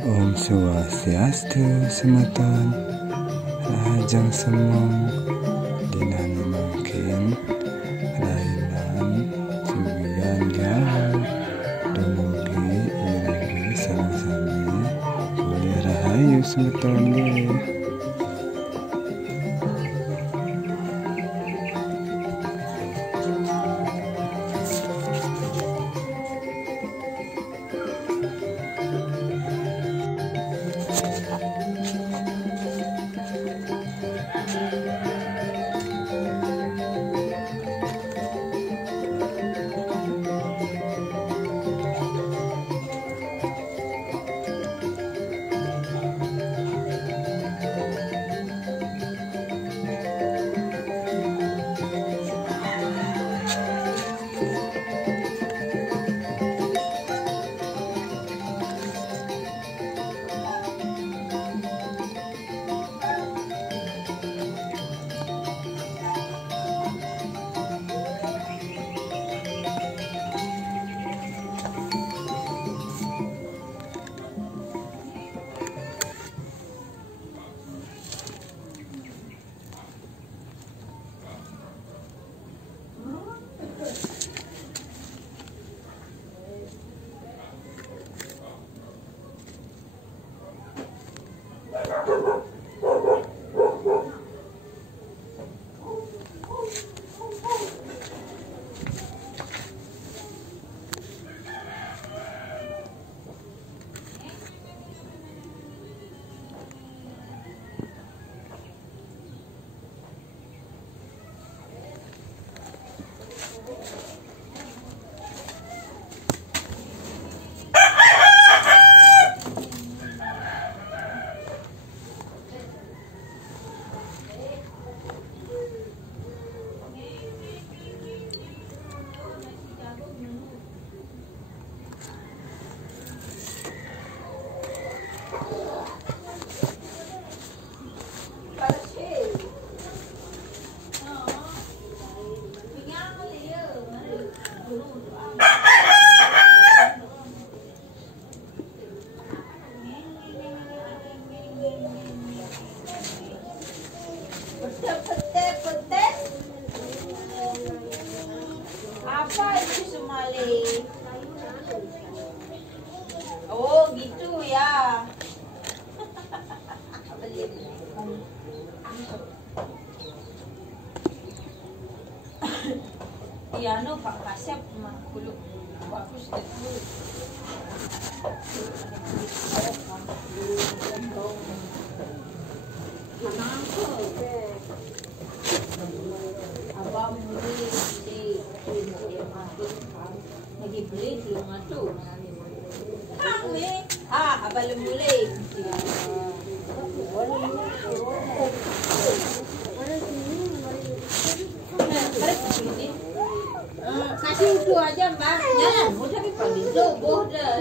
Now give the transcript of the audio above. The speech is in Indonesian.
Om Swastiastu Semeton Rajang Semong Dinami Mangkin Rainan Cubian Jauh Dumugi Iragi Sarang-sami Boleh Rahayu Semeton deh. Apa itu Somali? Oh gitu ya. Iya no Pak Kasep mah kulit bagus itu. Abang beli lagi beli belum masuk. Kami abang beli. Kasih utuh aja mbak. Jalan, mau tapi pagi itu bodoh.